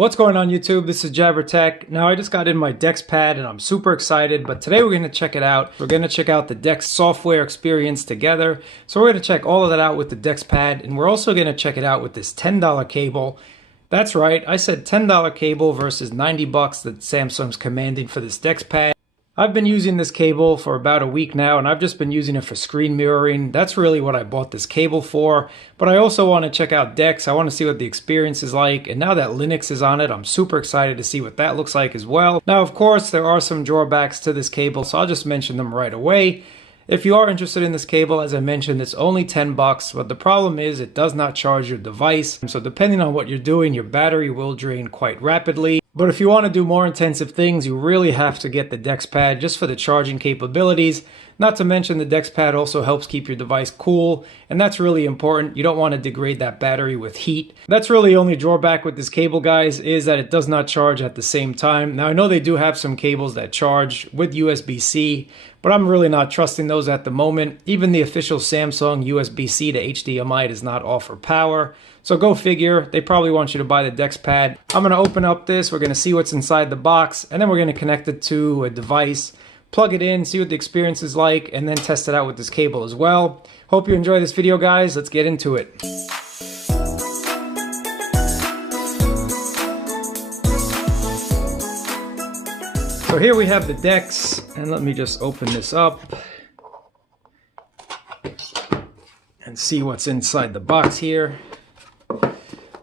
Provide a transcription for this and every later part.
What's going on YouTube? This is Jabber Tech. Now I just got in my DeX Pad and I'm super excited, but today we're going to check it out. We're going to check out the DeX software experience together. So we're going to check all of that out with the DeX Pad, and we're also going to check it out with this $10 cable. That's right, I said $10 cable versus 90 bucks that Samsung's commanding for this DeX Pad. I've been using this cable for about a week now, and I've just been using it for screen mirroring. That's really what I bought this cable for. But I also want to check out DeX. I want to see what the experience is like. And now that Linux is on it, I'm super excited to see what that looks like as well. Now, of course, there are some drawbacks to this cable, so I'll just mention them right away. If you are interested in this cable, as I mentioned, it's only 10 bucks, but the problem is it does not charge your device. So depending on what you're doing, your battery will drain quite rapidly. But if you want to do more intensive things, you really have to get the DeX Pad just for the charging capabilities. Not to mention the DeX Pad also helps keep your device cool, and that's really important. You don't want to degrade that battery with heat. That's really the only drawback with this cable, guys, is that it does not charge at the same time. Now, I know they do have some cables that charge with USB-C, but I'm really not trusting those at the moment. Even the official Samsung USB-C to HDMI does not offer power. So go figure, they probably want you to buy the DeX Pad. I'm going to open up this, we're going to see what's inside the box, and then we're going to connect it to a device, plug it in, see what the experience is like, and then test it out with this cable as well. Hope you enjoy this video, guys. Let's get into it. So here we have the DeX, and let me just open this up and see what's inside the box here.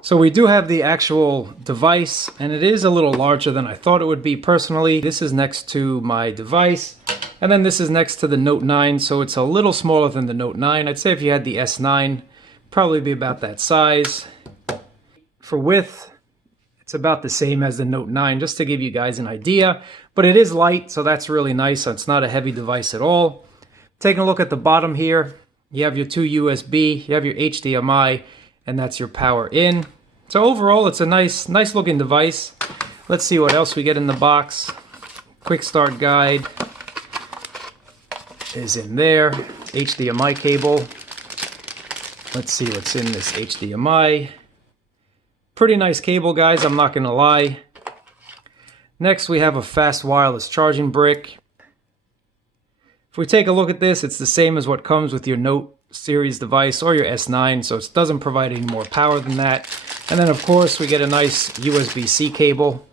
So we do have the actual device, and it is a little larger than I thought it would be personally. This is next to my device, and then this is next to the Note 9, so it's a little smaller than the Note 9. I'd say if you had the S9, probably be about that size. For width, it's about the same as the Note 9, just to give you guys an idea. But it is light, so that's really nice. So it's not a heavy device at all. Taking a look at the bottom here, you have your two USB, you have your HDMI, and that's your power in. So overall, it's a nice looking device. Let's see what else we get in the box. Quick start guide is in there. HDMI cable. Let's see what's in this HDMI. Pretty nice cable, guys, I'm not gonna lie. Next, we have a fast wireless charging brick. If we take a look at this, it's the same as what comes with your Note series device or your S9, so it doesn't provide any more power than that. And then of course we get a nice USB-C cable.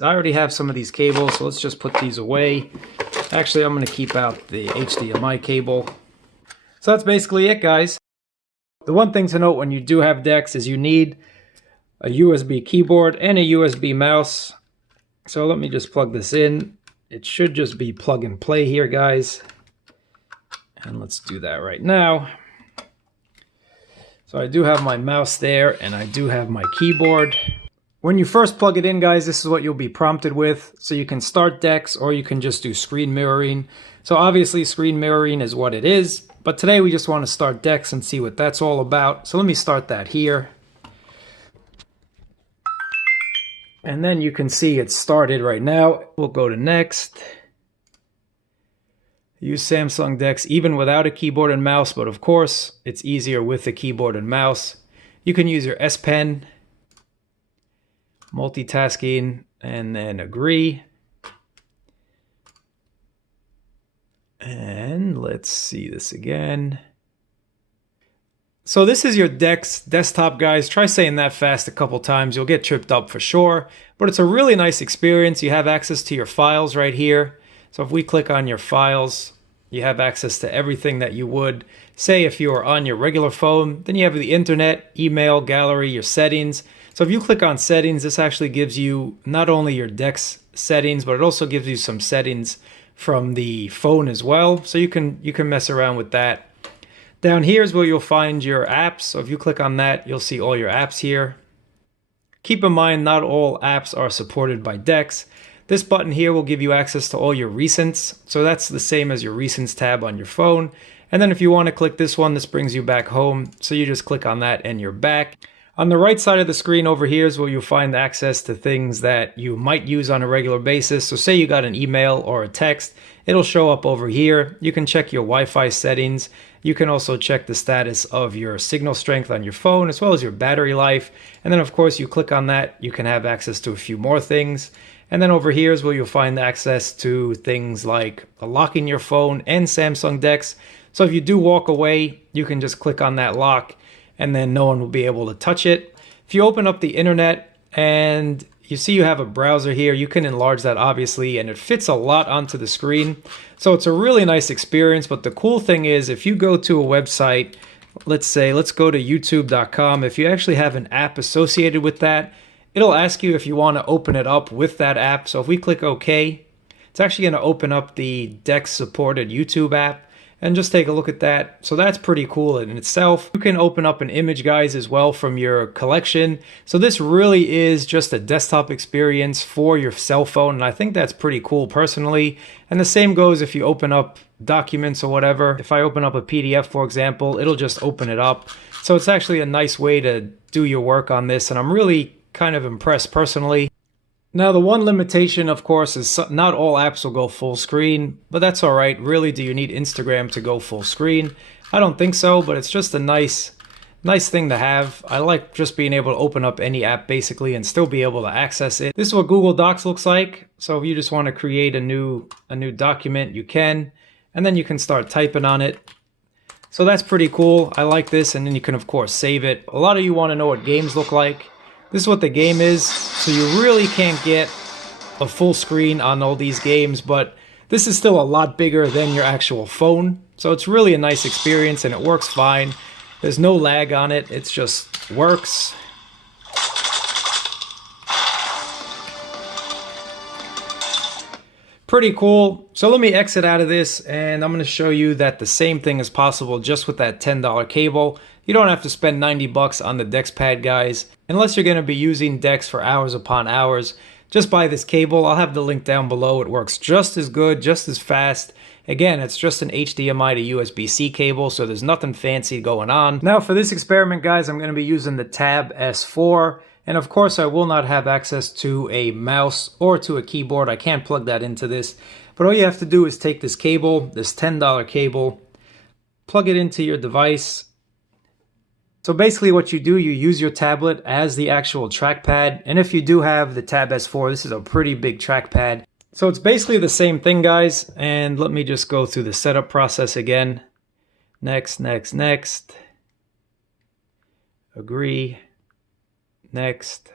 I already have some of these cables, so let's just put these away. Actually, I'm going to keep out the HDMI cable. So that's basically it, guys. The one thing to note when you do have DeX is you need a USB keyboard and a USB mouse. So let me just plug this in. It should just be plug and play here, guys. And let's do that right now. So I do have my mouse there, and I do have my keyboard. When you first plug it in, guys, this is what you'll be prompted with. So you can start DeX, or you can just do screen mirroring. So obviously screen mirroring is what it is, but today we just want to start DeX and see what that's all about. So let me start that here. And then you can see it's started right now. We'll go to next. Use Samsung DeX even without a keyboard and mouse, but of course it's easier with a keyboard and mouse. You can use your S Pen, multitasking, and then agree. And let's see this again. So this is your DeX desktop, guys. Try saying that fast a couple times. You'll get tripped up for sure, but it's a really nice experience. You have access to your files right here. So if we click on your files, you have access to everything that you would. Say if you are on your regular phone, then you have the internet, email, gallery, your settings. So if you click on settings, this actually gives you not only your DeX settings, but it also gives you some settings from the phone as well. So you can mess around with that. Down here is where you'll find your apps. So if you click on that, you'll see all your apps here. Keep in mind, not all apps are supported by DeX. This button here will give you access to all your recents. So that's the same as your recents tab on your phone. And then if you want to click this one, this brings you back home. So you just click on that and you're back. On the right side of the screen over here is where you'll find access to things that you might use on a regular basis. So say you got an email or a text, it'll show up over here. You can check your Wi-Fi settings You can also check the status of your signal strength on your phone as well as your battery life. And then of course you click on that, you can have access to a few more things. And then over here is where you'll find access to things like locking your phone and Samsung DeX. So if you do walk away, you can just click on that lock and then no one will be able to touch it. If you open up the internet and you see you have a browser here, you can enlarge that obviously, and it fits a lot onto the screen. So it's a really nice experience, but the cool thing is if you go to a website, let's go to youtube.com, if you actually have an app associated with that, it'll ask you if you want to open it up with that app. So if we click OK, it's actually going to open up the DeX supported YouTube app. And just take a look at that. So that's pretty cool in itself. You can open up an image, guys, as well from your collection. So this really is just a desktop experience for your cell phone. And I think that's pretty cool personally. And the same goes if you open up documents or whatever. If I open up a PDF, for example, it'll just open it up. So it's actually a nice way to do your work on this. And I'm really kind of impressed personally. Now, the one limitation, of course, is not all apps will go full screen, but that's all right. Really, do you need Instagram to go full screen? I don't think so, but it's just a nice thing to have. I like just being able to open up any app basically and still be able to access it. This is what Google Docs looks like. So if you just want to create a new document, you can, and then you can start typing on it. So that's pretty cool. I like this, and then you can, of course, save it. A lot of you want to know what games look like. This is what the game is, so you really can't get a full screen on all these games, but this is still a lot bigger than your actual phone. So it's really a nice experience and it works fine. There's no lag on it, it just works. Pretty cool. So let me exit out of this and I'm going to show you that the same thing is possible just with that $10 cable. You don't have to spend 90 bucks on the DeX Pad, guys. Unless you're going to be using DeX for hours upon hours, just buy this cable. I'll have the link down below. It works just as good, just as fast. Again, it's just an HDMI to USB-C cable, so there's nothing fancy going on. Now for this experiment, guys, I'm going to be using the Tab S4. And of course, I will not have access to a mouse or to a keyboard. I can't plug that into this. But all you have to do is take this cable, this $10 cable, plug it into your device. So basically what you do, you use your tablet as the actual trackpad. And if you do have the Tab S4, this is a pretty big trackpad. So it's basically the same thing, guys. And let me just go through the setup process again. Next, next, next. Agree. Next.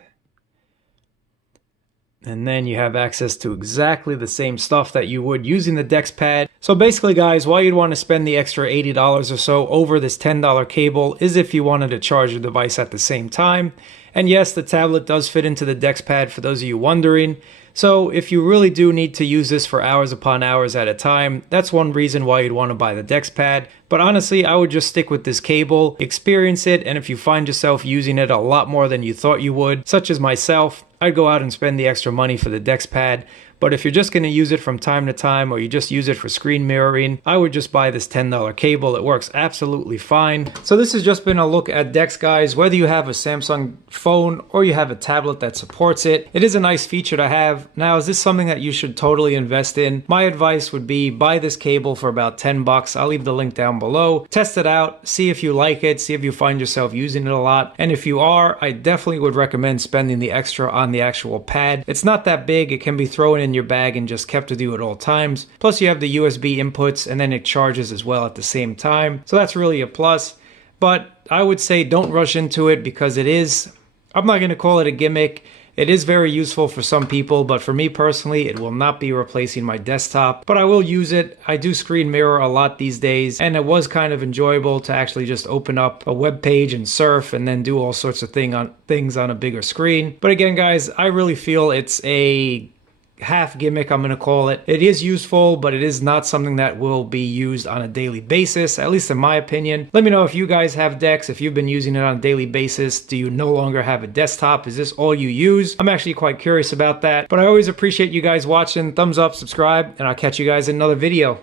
And then you have access to exactly the same stuff that you would using the DeX Pad. So basically, guys, why you'd want to spend the extra $80 or so over this $10 cable is if you wanted to charge your device at the same time. And yes, the tablet does fit into the DeX Pad for those of you wondering. So if you really do need to use this for hours upon hours at a time, that's one reason why you'd want to buy the DeX Pad. But honestly, I would just stick with this cable, experience it, and if you find yourself using it a lot more than you thought you would, such as myself, I'd go out and spend the extra money for the DeX Pad. But if you're just going to use it from time to time, or you just use it for screen mirroring, I would just buy this $10 cable. It works absolutely fine. So this has just been a look at DeX, guys. Whether you have a Samsung phone or you have a tablet that supports it, it is a nice feature to have. Now, is this something that you should totally invest in? My advice would be buy this cable for about 10 bucks. I'll leave the link down below. Test it out, see if you like it, see if you find yourself using it a lot. And if you are, I definitely would recommend spending the extra on the actual pad. It's not that big. It can be thrown in your bag and just kept with you at all times. Plus you have the USB inputs and then it charges as well at the same time. So that's really a plus. But I would say don't rush into it because it is, I'm not going to call it a gimmick. It is very useful for some people, but for me personally, it will not be replacing my desktop. But I will use it. I do screen mirror a lot these days, and it was kind of enjoyable to actually just open up a web page and surf and then do all sorts of things on a bigger screen. But again, guys, I really feel it's a half gimmick, I'm going to call it. It is useful, but it is not something that will be used on a daily basis, at least in my opinion. Let me know if you guys have DeX, if you've been using it on a daily basis. Do you no longer have a desktop? Is this all you use? I'm actually quite curious about that, but I always appreciate you guys watching. Thumbs up, subscribe, and I'll catch you guys in another video.